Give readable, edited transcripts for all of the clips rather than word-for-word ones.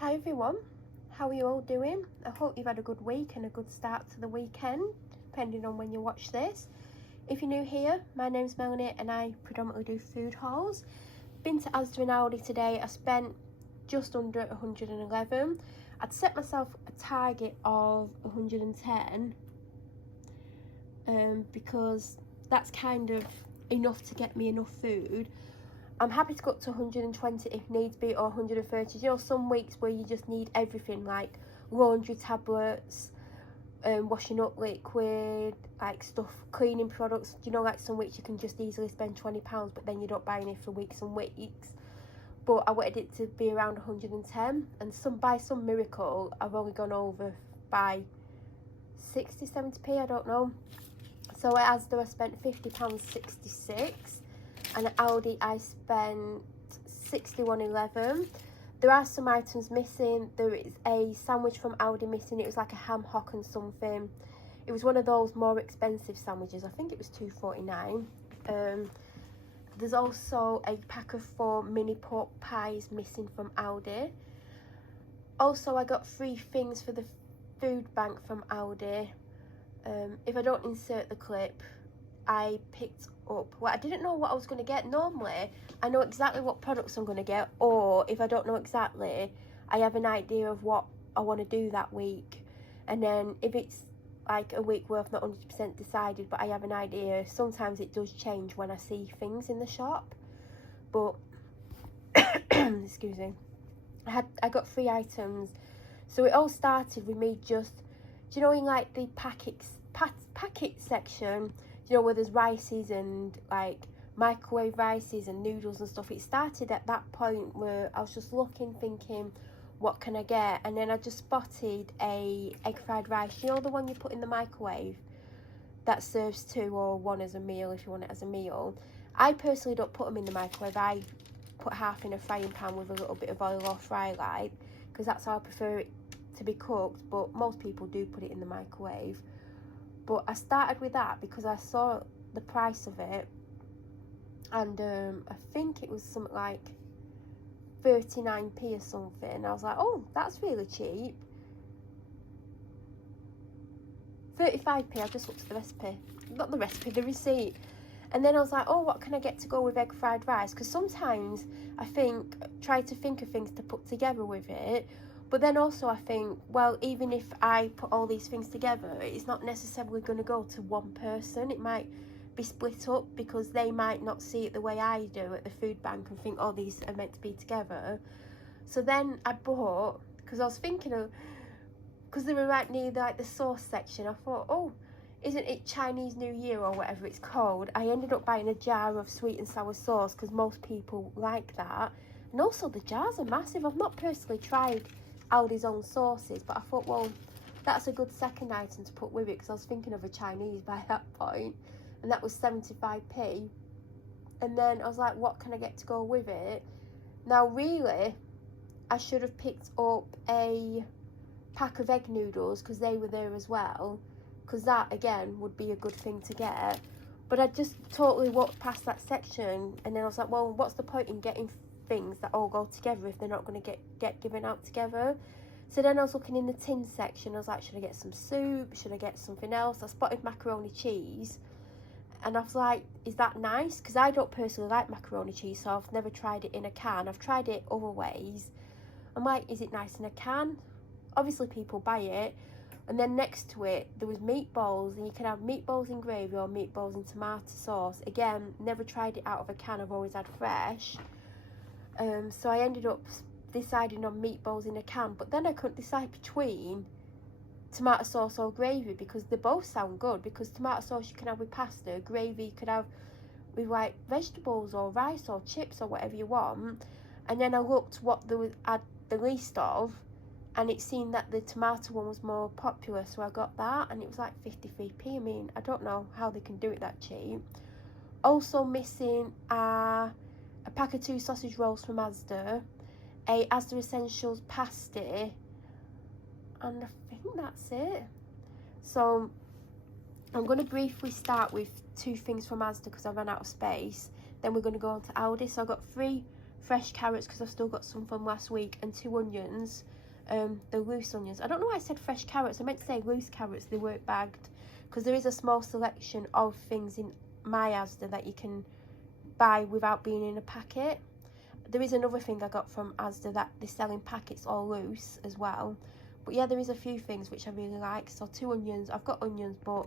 Hi everyone, how are you all doing? I hope you've had a good week and a good start to the weekend, depending on when you watch this. If you're new here, my name's Melanie and I predominantly do food hauls. Been to Asda and Aldi today. I spent just under 111. I'd set myself a target of 110 because that's kind of enough to get me enough food. I'm happy to go up to 120 if needs be, or 130. You know, some weeks where you just need everything, like laundry tablets, washing up liquid, like stuff, cleaning products. You know, like some weeks you can just easily spend £20, but then you don't buy any for weeks and weeks. But I wanted it to be around 110, and by some miracle, I've only gone over by 60, 70p, I don't know. So at Asda I spent £50.66. and at Aldi I spent £61.11. There are some items missing. There is a sandwich from Aldi missing. It was like a ham hock and something. It was one of those more expensive sandwiches. I think it was £2.49. There's also a pack of 4 mini pork pies missing from Aldi. Also, I got 3 things for the food bank from Aldi. If I don't insert the clip, I picked up, well, I didn't know what I was going to get. Normally I know exactly what products I'm going to get, or if I don't know exactly, I have an idea of what I want to do that week. And then if it's like a week where I've not 100% decided, but I have an idea, sometimes it does change when I see things in the shop. But excuse me, I got 3 items. So it all started with me just, do you know, in like the packet section, you know, where there's rices and like microwave rices and noodles and stuff. It started at that point where I was just looking, thinking, what can I get? And then I just spotted a egg fried rice, you know, the one you put in the microwave that serves 2 or 1 as a meal if you want it as a meal. I personally don't put them in the microwave. I put half in a frying pan with a little bit of oil or fry light, because that's how I prefer it to be cooked, but most people do put it in the microwave. But I started with that because I saw the price of it, and I think it was something like 39p or something, and I was like, oh, that's really cheap. 35p. I just looked at the recipe, not the recipe, the receipt, and then I was like, oh, what can I get to go with egg fried rice? Because sometimes I try to think of things to put together with it. But then also I think, well, even if I put all these things together, it's not necessarily going to go to one person. It might be split up because they might not see it the way I do at the food bank and think, oh, these are meant to be together. So then I bought, because I was thinking of, because they were right near like the sauce section, I thought, oh, isn't it Chinese New Year or whatever it's called? I ended up buying a jar of sweet and sour sauce because most people like that. And also the jars are massive. I've not personally tried Aldi's own sauces, but I thought, well, that's a good second item to put with it, because I was thinking of a Chinese by that point, and that was 75p. And then I was like, what can I get to go with it? Now really I should have picked up a pack of egg noodles because they were there as well, because that again would be a good thing to get. But I just totally walked past that section, and then I was like, well, what's the point in getting things that all go together if they're not going to get given out together? So then I was looking in the tin section. I was like, should I get some soup? Should I get something else? I spotted macaroni cheese, and I was like, is that nice? Because I don't personally like macaroni cheese, so I've never tried it in a can. I've tried it other ways. I'm like, is it nice in a can? Obviously people buy it. And then next to it there was meatballs, and you can have meatballs in gravy or meatballs in tomato sauce. Again, never tried it out of a can. I've always had fresh. So I ended up deciding on meatballs in a can, but then I couldn't decide between tomato sauce or gravy, because they both sound good. Because tomato sauce you can have with pasta, gravy you could have with like vegetables or rice or chips or whatever you want. And then I looked what there was at the least of, and it seemed that the tomato one was more popular, so I got that, and it was like 53p. I mean, I don't know how they can do it that cheap. Also missing a pack of 2 sausage rolls from Asda, a Asda Essentials pasty, and I think that's it. So I'm going to briefly start with 2 things from Asda because I ran out of space. Then we're going to go on to Aldi. So I got 3 fresh carrots because I've still got some from last week, and 2 onions, the loose onions. I don't know why I said fresh carrots, I meant to say loose carrots, they weren't bagged, because there is a small selection of things in my Asda that you can buy without being in a packet. There is another thing I got from Asda that they sell in packets all loose as well. But yeah, there is a few things which I really like. So 2 onions, I've got onions, but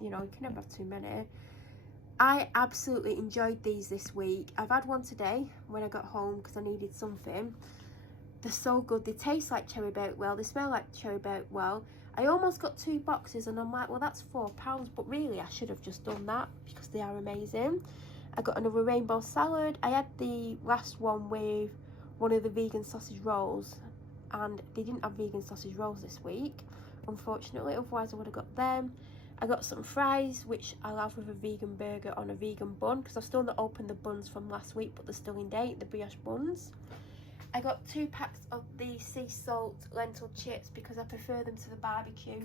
you know, you can never have too many. I absolutely enjoyed these this week. I've had one today when I got home because I needed something. They're so good. They taste like cherry Bakewell. They smell like cherry Bakewell. I almost got 2 boxes and I'm like, well, that's £4. But really, I should have just done that because they are amazing. I got another rainbow salad. I had the last one with one of the vegan sausage rolls. And they didn't have vegan sausage rolls this week, unfortunately. Otherwise, I would have got them. I got some fries, which I'll have with a vegan burger on a vegan bun, because I've still not opened the buns from last week, but they're still in date, the brioche buns. I got 2 packs of the sea salt lentil chips because I prefer them to the barbecue.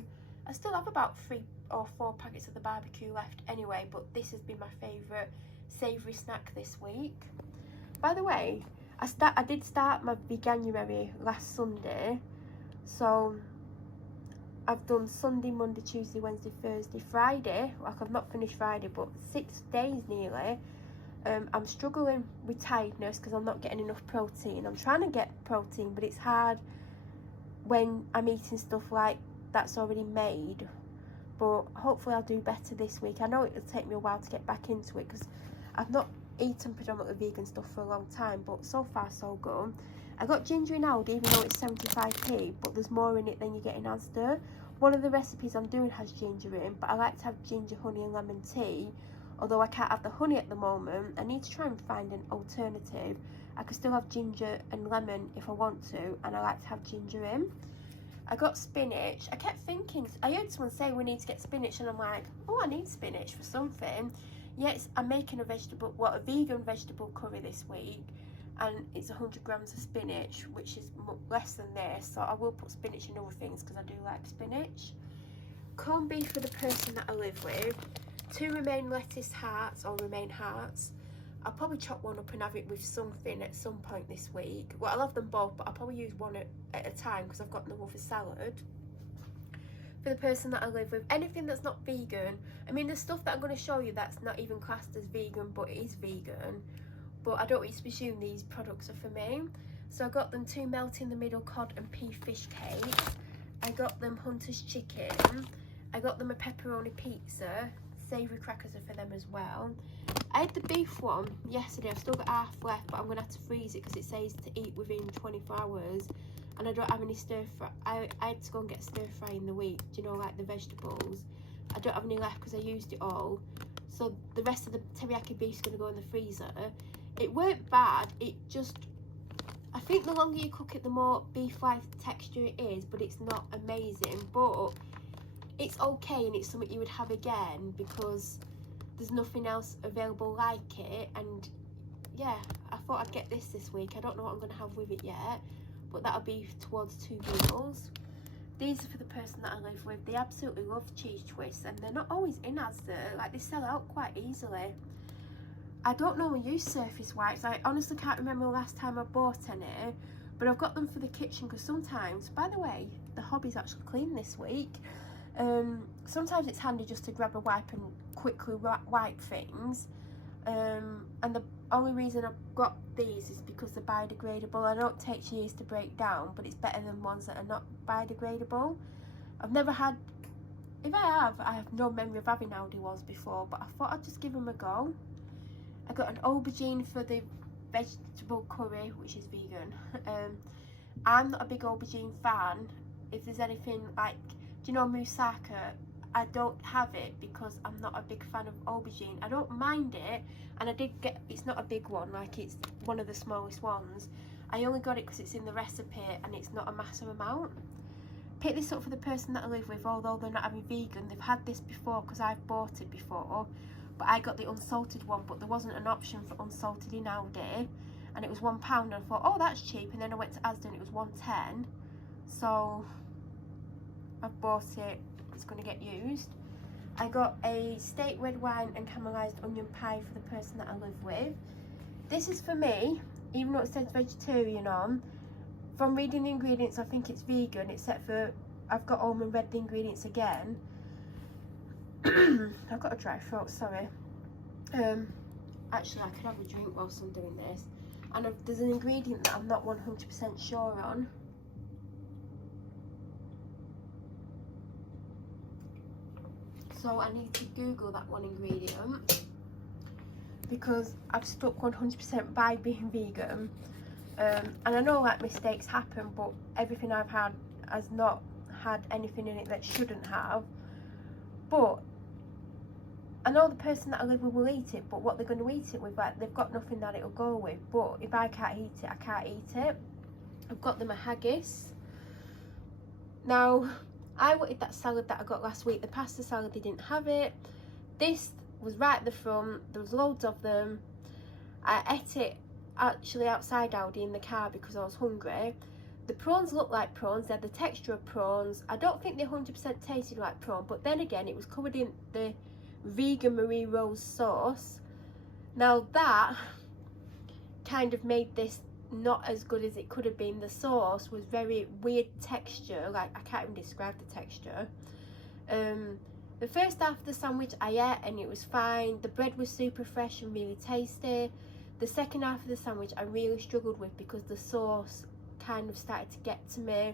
I still have about 3 or 4 packets of the barbecue left anyway, but this has been my favourite savoury snack this week. By the way, I did start my veganuary last Sunday, so I've done Sunday, Monday, Tuesday, Wednesday, Thursday, Friday. Like, I've not finished Friday, but 6 days nearly. I'm struggling with tiredness because I'm not getting enough protein. I'm trying to get protein, but it's hard when I'm eating stuff like that's already made. But hopefully I'll do better this week. I know it'll take me a while to get back into it because I've not eaten predominantly vegan stuff for a long time, but so far so good. I got ginger in Aldi, even though it's 75p, but there's more in it than you get in Asda. One of the recipes I'm doing has ginger in, but I like to have ginger, honey and lemon tea. Although I can't have the honey at the moment, I need to try and find an alternative. I could still have ginger and lemon if I want to, and I like to have ginger in. I got spinach. I kept thinking, I heard someone say we need to get spinach, and I'm like, oh, I need spinach for something. Yes, I'm making a vegan vegetable curry this week, and it's 100 grams of spinach, which is less than this, so I will put spinach in other things because I do like spinach. Corned beef for the person that I live with. 2 romaine lettuce hearts, or romaine hearts. I'll probably chop one up and have it with something at some point this week. Well, I'll have them both, but I'll probably use one at a time because I've got no other salad. For the person that I live with, anything that's not vegan. I mean, there's stuff that I'm going to show you that's not even classed as vegan, but it is vegan. But I don't want you to presume these products are for me. So I got them 2 melt in the middle cod and pea fish cake. I got them Hunter's chicken. I got them a pepperoni pizza. Savoury crackers are for them as well. I had the beef one yesterday. I've still got half left, but I'm going to have to freeze it because it says to eat within 24 hours. And I don't have any stir fry. I had to go and get stir fry in the week, do you know, like the vegetables. I don't have any left because I used it all. So the rest of the teriyaki beef's going to go in the freezer. It weren't bad, it just, I think the longer you cook it, the more beef-like texture it is, but it's not amazing. But it's okay, and it's something you would have again because there's nothing else available like it. And yeah, I thought I'd get this week. I don't know what I'm going to have with it yet, but that'll be towards 2 meals. These are for the person that I live with. They absolutely love cheese twists, and they're not always in Asda. Like, they sell out quite easily. I don't normally use surface wipes. I honestly can't remember the last time I bought any, but I've got them for the kitchen because sometimes, by the way, the hobby's actually clean this week. Sometimes it's handy just to grab a wipe and quickly wipe things. And the only reason I've got these is because they're biodegradable. I know it takes years to break down, but it's better than ones that are not biodegradable. I've never had, if I have no memory of having Aldi ones before, but I thought I'd just give them a go. I got an aubergine for the vegetable curry, which is vegan. I'm not a big aubergine fan. If there's anything like, do you know moussaka? I don't have it because I'm not a big fan of aubergine. I don't mind it, and I did get, it's not a big one, like it's one of the smallest ones. I only got it because it's in the recipe and it's not a massive amount. Pick this up for the person that I live with, although they're not having vegan. They've had this before because I've bought it before, but I got the unsalted one, but there wasn't an option for unsalted in Aldi, and it was £1, and I thought, oh, that's cheap, and then I went to Asda and it was £1.10, so I've bought it. It's going to get used. I got a steak red wine and caramelised onion pie for the person that I live with. This is for me. even though it says vegetarian on, from reading the ingredients, I think it's vegan, except for I've got home and read the ingredients again. I've got a dry throat, sorry. Actually, I could have a drink whilst I'm doing this. And there's an ingredient that I'm not 100% sure on. So I need to Google that one ingredient, because I've stuck 100% by being vegan. And I know like mistakes happen, but everything I've had has not had anything in it that shouldn't have. But I know the person that I live with will eat it, but what they're going to eat it with, like, they've got nothing that it'll go with. But if I can't eat it, I can't eat it. I've got them a haggis. Now, I wanted that salad that I got last week, the pasta salad, they didn't have it. This was right at the front, there was loads of them. I ate it actually outside Aldi in the car because I was hungry. The prawns looked like prawns, they had the texture of prawns. I don't think they 100% tasted like prawn, but then again, it was covered in the vegan Marie Rose sauce. Now that kind of made this not as good as it could have been. The sauce was very weird texture, like I can't even describe the texture. The first half of the sandwich I ate and it was fine. The bread was super fresh and really tasty. The second half of the sandwich I really struggled with because the sauce kind of started to get to me.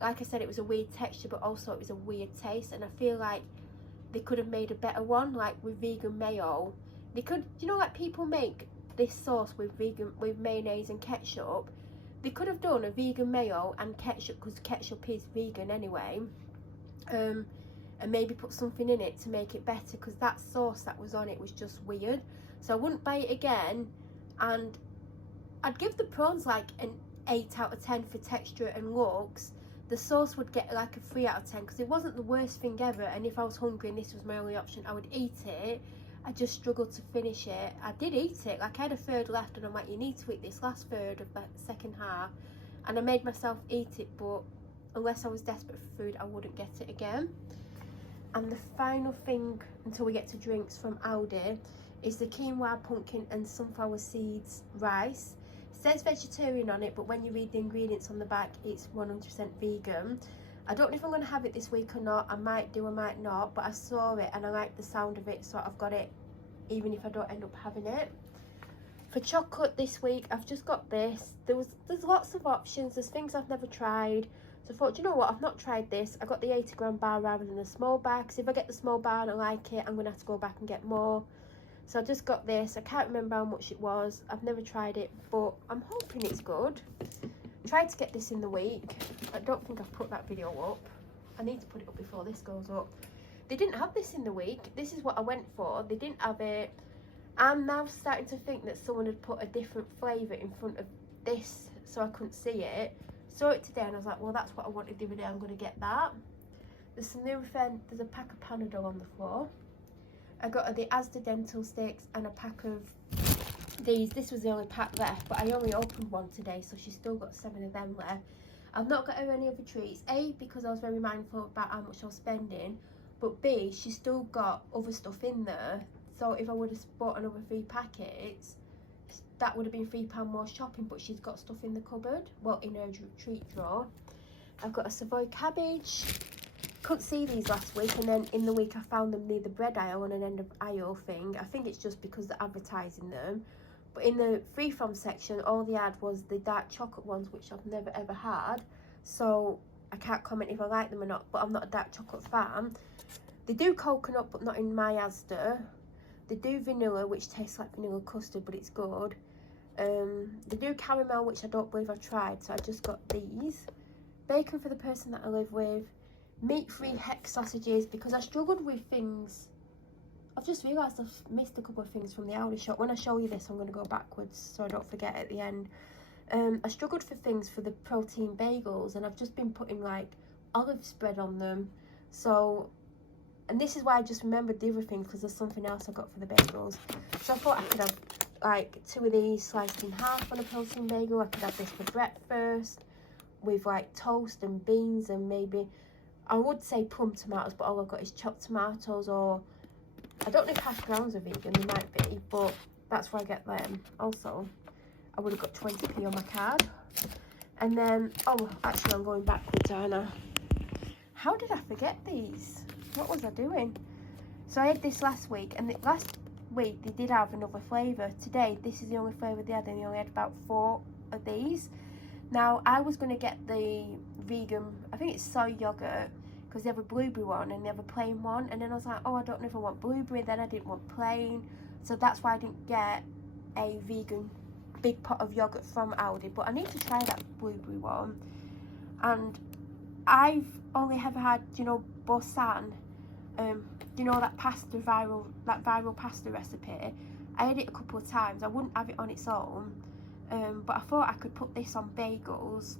Like I said, it was a weird texture, but also it was a weird taste, and I feel like they could have made a better one, like with vegan mayo. They could, you know, like people make this sauce with mayonnaise and ketchup. They could have done a vegan mayo and ketchup, because ketchup is vegan anyway, and maybe put something in it to make it better, because that sauce that was on it was just weird. So I wouldn't buy it again, and I'd give the prawns like an 8 out of 10 for texture and looks. The sauce would get like a 3 out of 10 because it wasn't the worst thing ever, and if I was hungry and this was my only option, I would eat it. I just struggled to finish it. I did eat it, like I had a third left, and I'm like, you need to eat this last third of that second half, and I made myself eat it, but unless I was desperate for food, I wouldn't get it again. And the final thing until we get to drinks from Aldi is the quinoa, pumpkin and sunflower seeds rice. It says vegetarian on it, but when you read the ingredients on the back, it's 100% vegan. I don't know if I'm going to have it this week or not. I might do, I might not, but I saw it and I like the sound of it, so I've got it even if I don't end up having it. For chocolate this week, I've just got this. There's lots of options. There's things I've never tried. So I thought, do you know what, I've not tried this. I got the 80-gram bar rather than the small bar, because if I get the small bar and I like it, I'm going to have to go back and get more. So I just got this. I can't remember how much it was. I've never tried it, but I'm hoping it's good. Tried to get this in the week. I don't think I've put that video up. I need to put it up before this goes up. They didn't have this in the week. This is what I went for. They didn't have it. I'm now starting to think that someone had put a different flavour in front of this, so I couldn't see it. Saw it today and I was like, well, that's what I wanted the other day. I'm going to get that. There's some Nurofen. There's a pack of Panadol on the floor. I got the Asda dental sticks and a pack of these. This was the only pack left, but I only opened one today, so she's still got 7 of them left. I've not got her any other treats. A, because I was very mindful about how much I was spending, but B, she's still got other stuff in there. So if I would have bought another 3 packets, that would have been £3 more shopping, but she's got stuff in the cupboard, well, in her treat drawer. I've got a Savoy cabbage. Couldn't see these last week, and then in the week I found them near the bread aisle on an end of aisle thing. I think it's just because they're advertising them. But in the free from section, all they had was the dark chocolate ones, which I've never ever had. So I can't comment if I like them or not, but I'm not a dark chocolate fan. They do coconut, but not in my Asda. They do vanilla, which tastes like vanilla custard, but it's good. They do caramel, which I don't believe I've tried, so I just got these. Bacon for the person that I live with. Meat-free hex sausages, because I struggled with things. I've just realised I've missed a couple of things from the Aldi shop. When I show you this, I'm going to go backwards so I don't forget at the end. I struggled for things for the protein bagels, and I've just been putting like olive spread on them. So, and this is why I just remembered the other things, because there's something else I got for the bagels. So I thought I could have like 2 of these sliced in half on a protein bagel. I could have this for breakfast with like toast and beans, and maybe, I would say plum tomatoes, but all I've got is chopped tomatoes, or I don't know if hash browns are vegan, they might be, but that's where I get them. Also, I would have got 20p on my card. And then, oh, actually I'm going backwards, aren't I? How did I forget these? What was I doing? So I had this last week, and last week they did have another flavour. Today, this is the only flavour they had, and they only had about 4 of these. Now, I was going to get the vegan, I think it's soy yoghurt, because they have a blueberry one and they have a plain one. And then I was like, oh, I don't know if I want blueberry. Then I didn't want plain. So that's why I didn't get a vegan big pot of yoghurt from Aldi. But I need to try that blueberry one. And I've only ever had, you know, bosan, you know, that viral pasta recipe. I had it a couple of times. I wouldn't have it on its own. But I thought I could put this on bagels,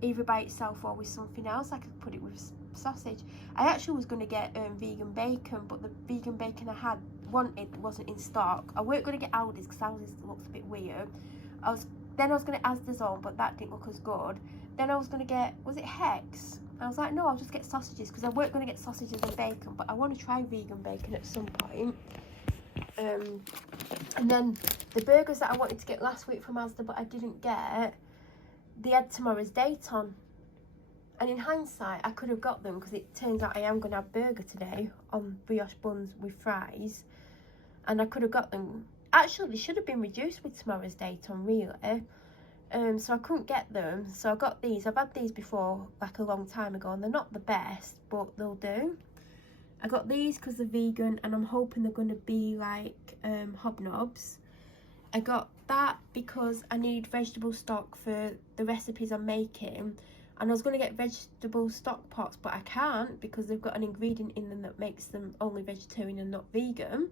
either by itself or with something else. I could put it with sausage. I actually was going to get vegan bacon, but the vegan bacon I wanted wasn't in stock. I weren't going to get Aldi's because Aldi's looks a bit weird. Then I was going to Asda's own, but that didn't look as good. Then I was going to get, was it Hex? I was like, no, I'll just get sausages, because I weren't going to get sausages and bacon, but I want to try vegan bacon at some point. And then the burgers that I wanted to get last week from Asda but I didn't get, they had tomorrow's date on. And in hindsight, I could have got them, because it turns out I am going to have burger today on brioche buns with fries. And I could have got them. Actually, they should have been reduced with tomorrow's date on, really. So I couldn't get them. So I got these. I've had these before, like a long time ago, and they're not the best, but they'll do. I got these because they're vegan, and I'm hoping they're going to be like hobnobs. I got that because I need vegetable stock for the recipes I'm making. And I was going to get vegetable stock pots, but I can't because they've got an ingredient in them that makes them only vegetarian and not vegan.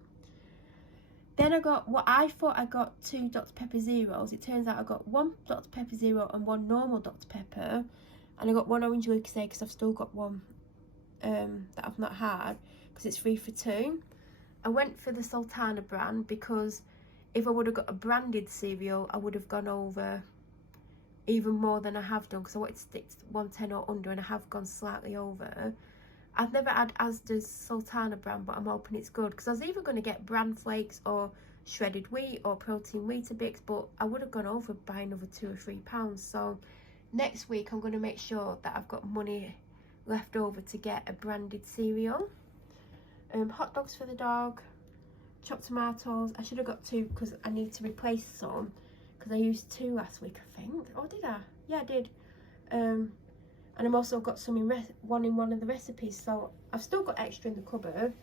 Then I got what I thought I got 2 Dr Pepper Zeros. It turns out I got 1 Dr Pepper Zero and 1 normal Dr Pepper. And I got 1 orange Lucozade because I've still got one that I've not had, because it's 3 for 2. I went for the Sultana brand because if I would have got a branded cereal, I would have gone over even more than I have done, because I wanted to stick to 110 or under, and I have gone slightly over. I've never had Asda's Sultana brand, but I'm hoping it's good, because I was either going to get bran flakes or shredded wheat or protein Weetabix, but I would have gone over by another £2 or £3. So next week I'm going to make sure that I've got money left over to get a branded cereal. Hot dogs for the dog, chopped tomatoes. I should have got 2 because I need to replace some, because I used 2 last week, I think. Oh, did I? Yeah, I did. And I've also got some in one of the recipes, so I've still got extra in the cupboard.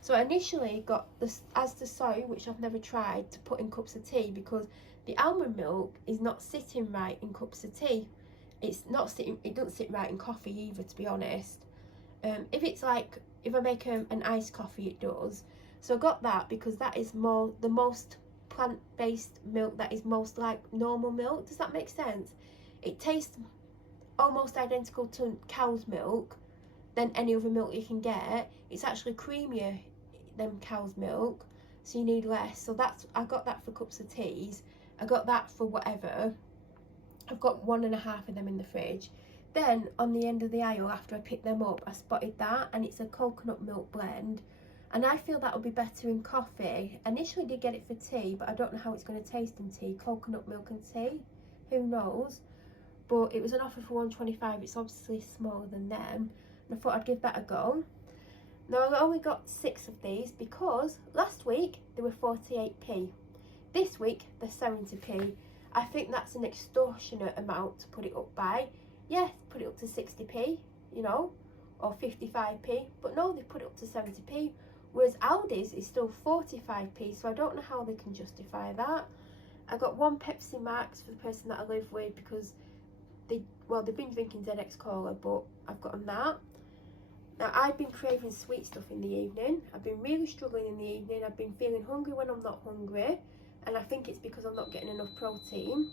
So I initially got this Asda soy, which I've never tried, to put in cups of tea, because the almond milk is not sitting right in cups of tea. It doesn't sit right in coffee either, to be honest. If it's like, if I make an iced coffee, it does. So I got that because that is the most plant-based milk that is most like normal milk. Does that make sense? It tastes almost identical to cow's milk than any other milk you can get. It's actually creamier than cow's milk, so you need less. So I got that for cups of teas. I got that for whatever. I've got 1.5 of them in the fridge. Then on the end of the aisle, after I picked them up, I spotted that, and it's a coconut milk blend, and I feel that would be better in coffee. I initially did get it for tea, but I don't know how it's going to taste in tea. Coconut milk and tea, who knows? But it was an offer for £1.25. It's obviously smaller than them, and I thought I'd give that a go. Now I only got 6 of these because last week they were 48p. This week they're 70p. I think that's an extortionate amount to put it up by. Yeah, put it up to 60p, you know, or 55p. But no, they put it up to 70p. Whereas Aldi's is still 45p, so I don't know how they can justify that. I got 1 Pepsi Max for the person that I live with, because they've been drinking ZX Cola, but I've gotten that. Now, I've been craving sweet stuff in the evening. I've been really struggling in the evening. I've been feeling hungry when I'm not hungry, and I think it's because I'm not getting enough protein.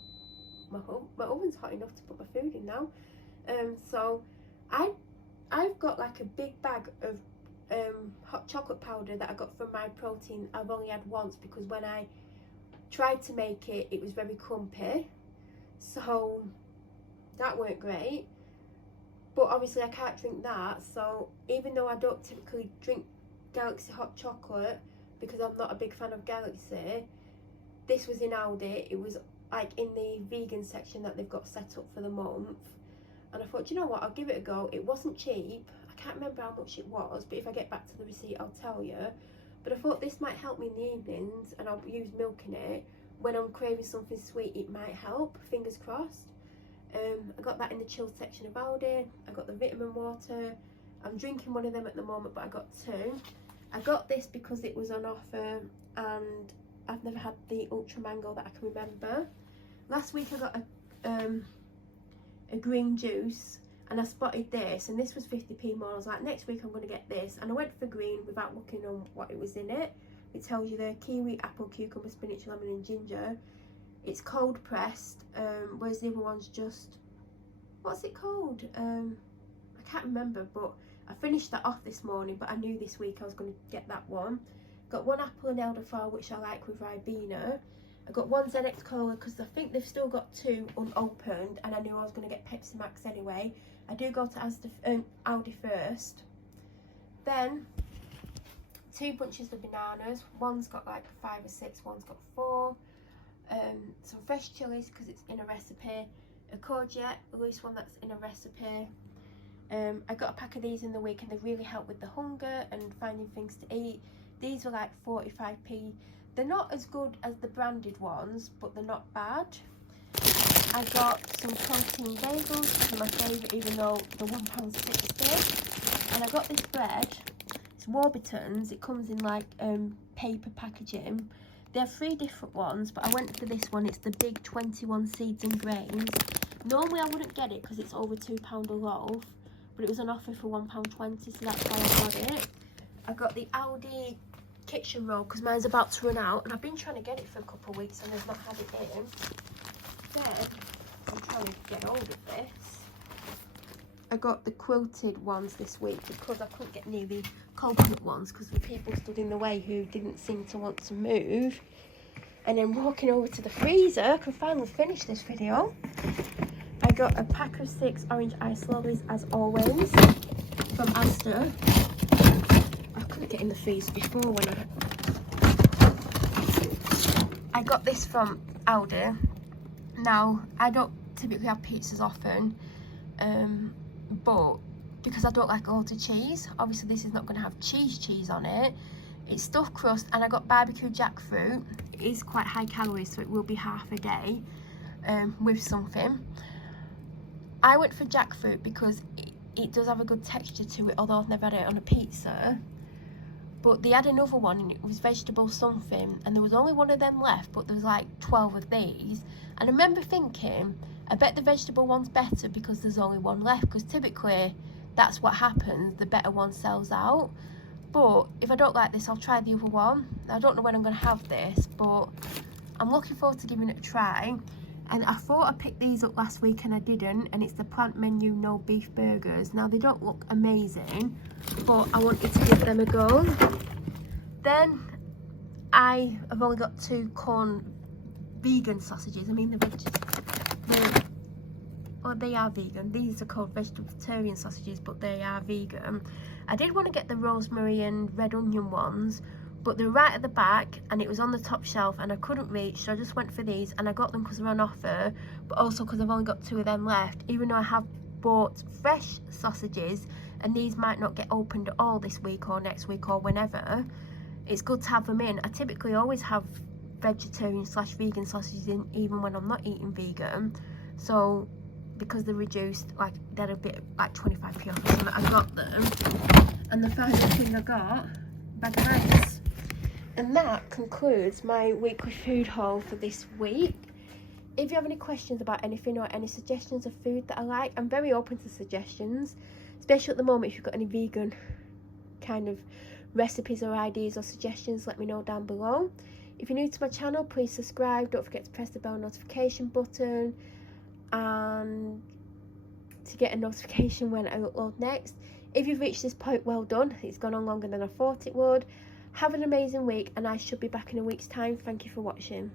My oven's hot enough to put my food in now. So I've got like a big bag of hot chocolate powder that I got from My Protein. I've only had once, because when I tried to make it, it was very clumpy, so that weren't great. But obviously I can't drink that, so even though I don't typically drink Galaxy hot chocolate because I'm not a big fan of Galaxy, this was in Aldi. It was like in the vegan section that they've got set up for the month, and I thought, you know what, I'll give it a go. It wasn't cheap. I can't remember how much it was, but if I get back to the receipt I'll tell you. But I thought this might help me in the evenings, and I'll use milk in it. When I'm craving something sweet, it might help, fingers crossed. I got that in the chilled section of Aldi. I got the vitamin water. I'm drinking one of them at the moment, but I got 2. I got this because it was on offer, and I've never had the ultra mango that I can remember. Last week I got a green juice, and I spotted this, and this was 50p more. I was like, next week I'm going to get this, and I went for green without looking on what it was in it. It tells you the kiwi, apple, cucumber, spinach, lemon and ginger. It's cold pressed, whereas the other one's just, what's it called? I can't remember, but I finished that off this morning, but I knew this week I was going to get that one. Got 1 apple and elderflower, which I like with Ribena. I got 1 ZX Cola because I think they've still got 2 unopened, and I knew I was going to get Pepsi Max anyway. I do go to Asda, Aldi first. Then 2 bunches of bananas. One's got like 5 or 6, one's got 4. Some fresh chilies because it's in a recipe. A courgette, at least one that's in a recipe. I got a pack of these in the week, and they really help with the hunger and finding things to eat. These were like 45p. They're not as good as the branded ones, but they're not bad. I got some protein bagels, which are my favourite, even though they're £1.60. And I got this bread. It's Warburton's. It comes in like paper packaging. They have 3 different ones, but I went for this one. It's the big 21 seeds and grains. Normally I wouldn't get it because it's over £2 a loaf, but it was on offer for £1.20, so that's why I got it. I got the Aldi kitchen roll because mine's about to run out, and I've been trying to get it for a couple of weeks and I've not had it in. Then I'm trying to get hold of this. I got the quilted ones this week because I couldn't get any of the coconut ones because the people stood in the way who didn't seem to want to move. And then walking over to the freezer, I can finally finish this video. I got a pack of 6 orange ice lollies as always from Asda. I couldn't get in the freezer before when I got this from Aldi. Now, I don't typically have pizzas often, but because I don't like all the cheese, obviously this is not going to have cheese on it. It's stuffed crust, and I got barbecue jackfruit. It is quite high calories, so it will be half a day with something. I went for jackfruit because it does have a good texture to it, although I've never had it on a pizza. But they had another one, and it was vegetable something, and there was only one of them left, but there was like 12 of these. And I remember thinking, I bet the vegetable one's better because there's only one left, because typically that's what happens, the better one sells out. But if I don't like this, I'll try the other one. I don't know when I'm going to have this, but I'm looking forward to giving it a try. And I thought I picked these up last week and I didn't, and it's the plant menu no beef burgers. Now they don't look amazing, but I wanted to give them a go. Then I have only got 2 corn vegan sausages. I mean they are vegan. These are called vegetarian sausages, but they are vegan. I did want to get the rosemary and red onion ones, but they're right at the back and it was on the top shelf and I couldn't reach, so I just went for these, and I got them because they're on offer, but also because I've only got 2 of them left, even though I have bought fresh sausages and these might not get opened at all this week or next week or whenever. It's good to have them in. I typically always have vegetarian/vegan sausages in even when I'm not eating vegan, so because they're reduced, like they're a bit like 25p off or something, I got them. And the final thing I got, bag of rice. And that concludes my weekly food haul for this week. If you have any questions about anything or any suggestions of food that I like, I'm very open to suggestions, especially at the moment. If you've got any vegan kind of recipes or ideas or suggestions, let me know down below. If you're new to my channel, please subscribe. Don't forget to press the bell notification button and to get a notification when I upload next. If you've reached this point, well done. It's gone on longer than I thought it would. Have an amazing week, and I should be back in a week's time. Thank you for watching.